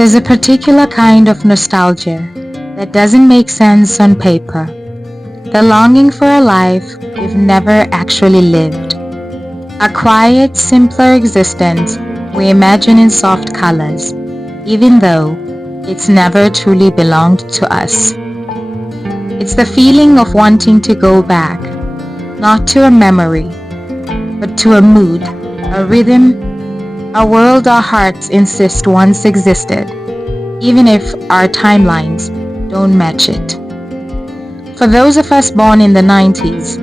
There's a particular kind of nostalgia that doesn't make sense on paper. The longing for a life we've never actually lived. A quiet, simpler existence we imagine in soft colors, even though it's never truly belonged to us. It's the feeling of wanting to go back, not to a memory, but to a mood, a rhythm, a world our hearts insist once existed, even if our timelines don't match it. For those of us born in the 90s,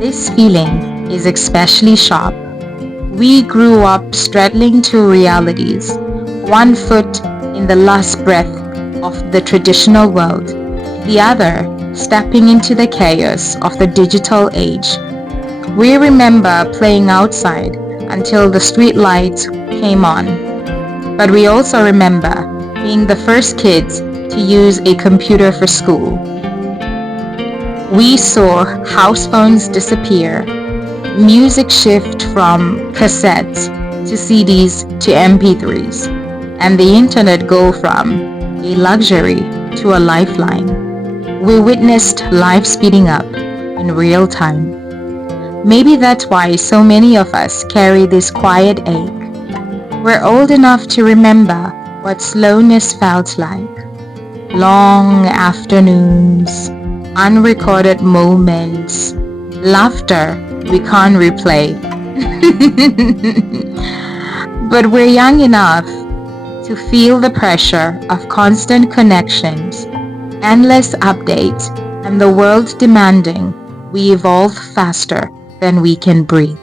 this feeling is especially sharp. We grew up straddling two realities, one foot in the last breath of the traditional world, the other stepping into the chaos of the digital age. We remember playing outside until the street lights came on, but we also remember being the first kids to use a computer for school. We saw house phones disappear, music shift from cassettes to CDs to MP3s, and the internet go from a luxury to a lifeline. We witnessed life speeding up in real time. Maybe that's why so many of us carry this quiet ache. We're old enough to remember what slowness felt like. Long afternoons, unrecorded moments, laughter we can't replay. But we're young enough to feel the pressure of constant connections, endless updates, and the world demanding we evolve faster than we can breathe.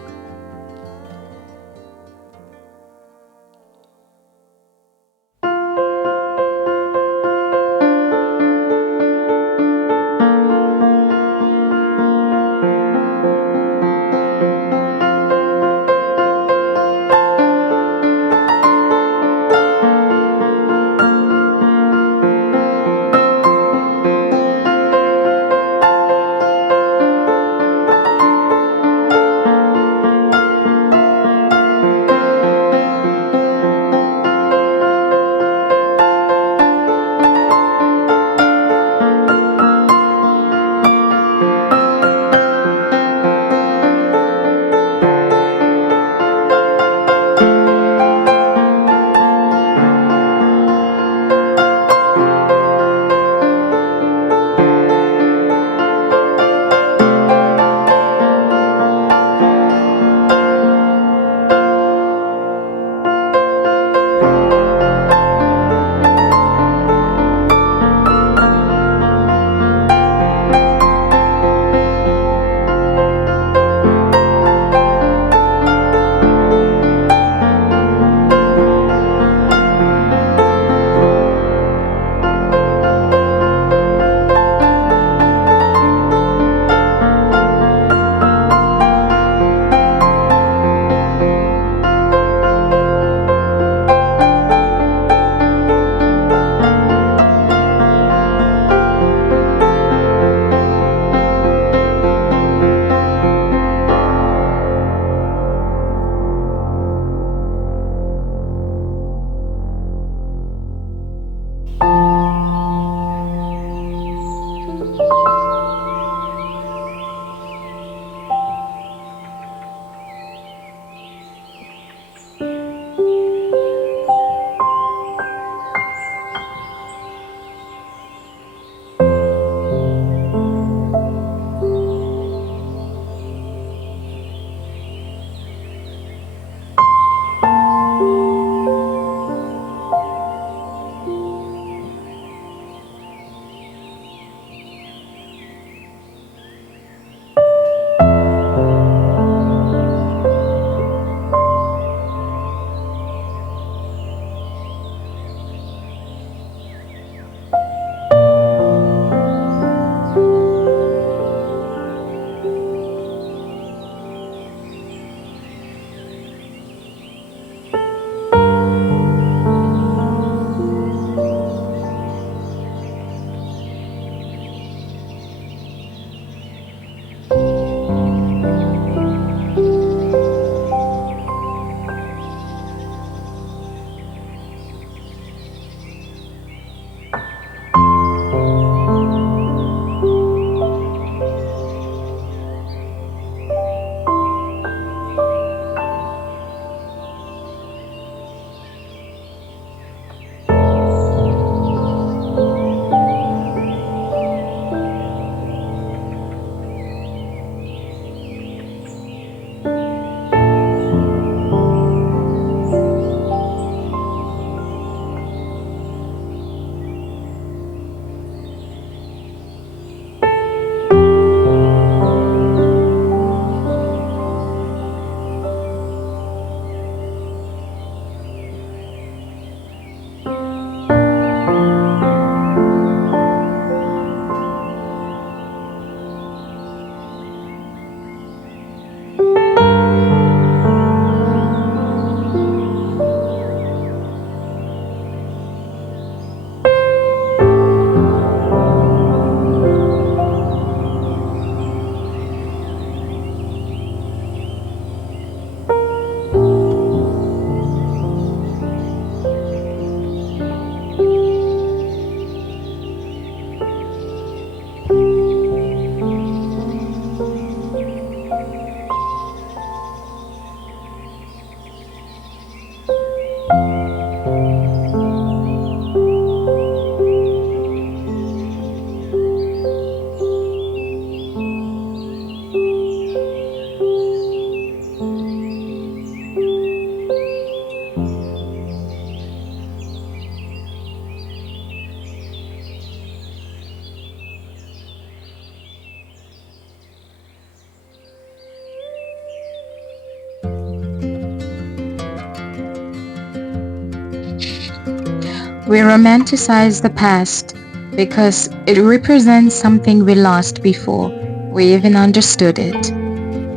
We romanticize the past because it represents something we lost before we even understood it.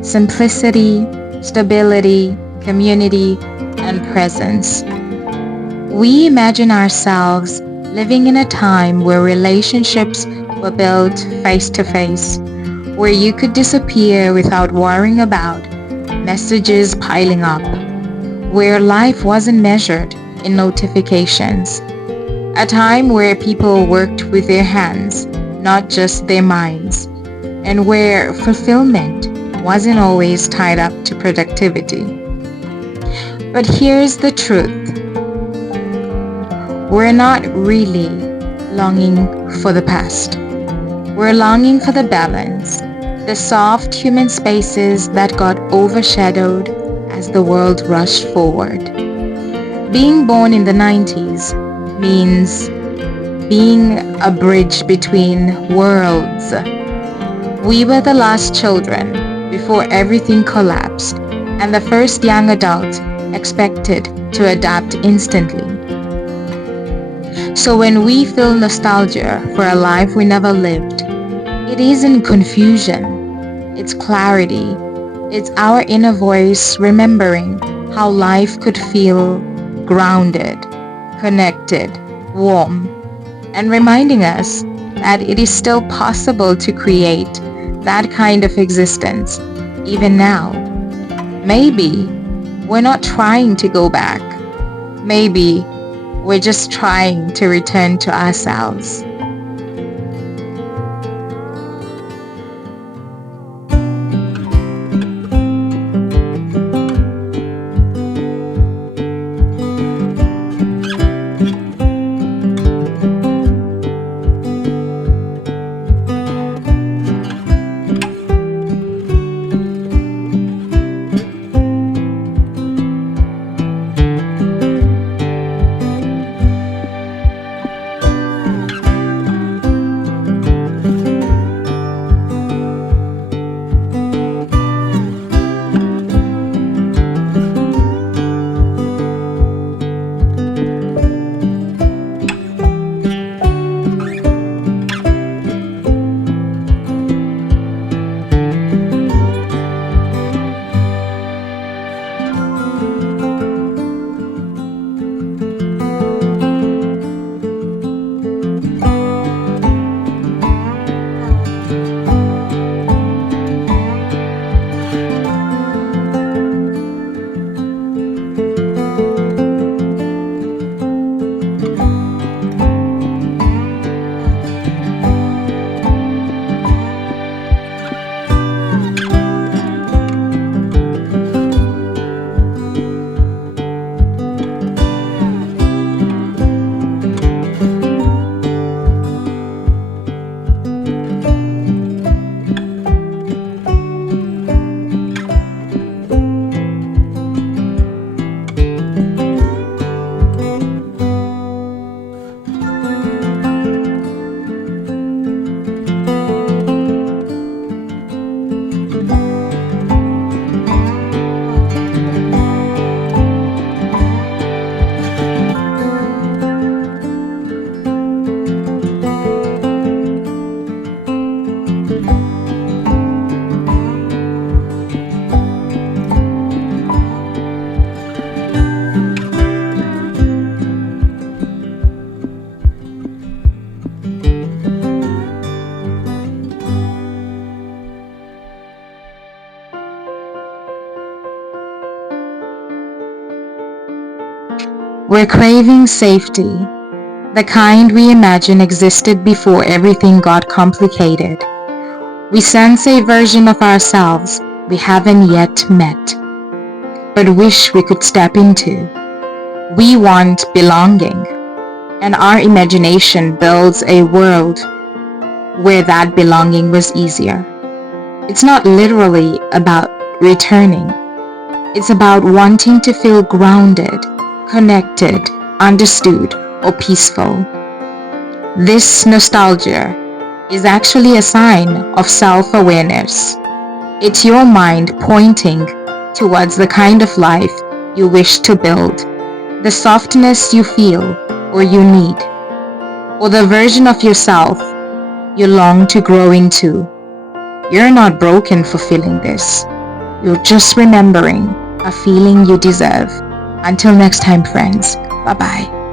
Simplicity, stability, community, and presence. We imagine ourselves living in a time where relationships were built face to face, where you could disappear without worrying about messages piling up, where life wasn't measured in notifications, a time where people worked with their hands, not just their minds, and where fulfillment wasn't always tied up to productivity. But here's the truth. We're not really longing for the past. We're longing for the balance, the soft human spaces that got overshadowed as the world rushed forward. Being born in the 90s means being a bridge between worlds. We were the last children before everything collapsed, and the first young adult expected to adapt instantly. So when we feel nostalgia for a life we never lived, it isn't confusion, it's clarity. It's our inner voice remembering how life could feel grounded, connected, warm, and reminding us that it is still possible to create that kind of existence, even now. Maybe we're not trying to go back. Maybe we're just trying to return to ourselves. We're craving safety, the kind we imagine existed before everything got complicated. We sense a version of ourselves we haven't yet met, but wish we could step into. We want belonging, and our imagination builds a world where that belonging was easier. It's not literally about returning. It's about wanting to feel grounded, connected, understood, or peaceful. This nostalgia is actually a sign of self-awareness. It's your mind pointing towards the kind of life you wish to build, the softness you feel or you need, or the version of yourself you long to grow into. You're not broken for feeling this. You're just remembering a feeling you deserve. Until next time, friends. Bye-bye.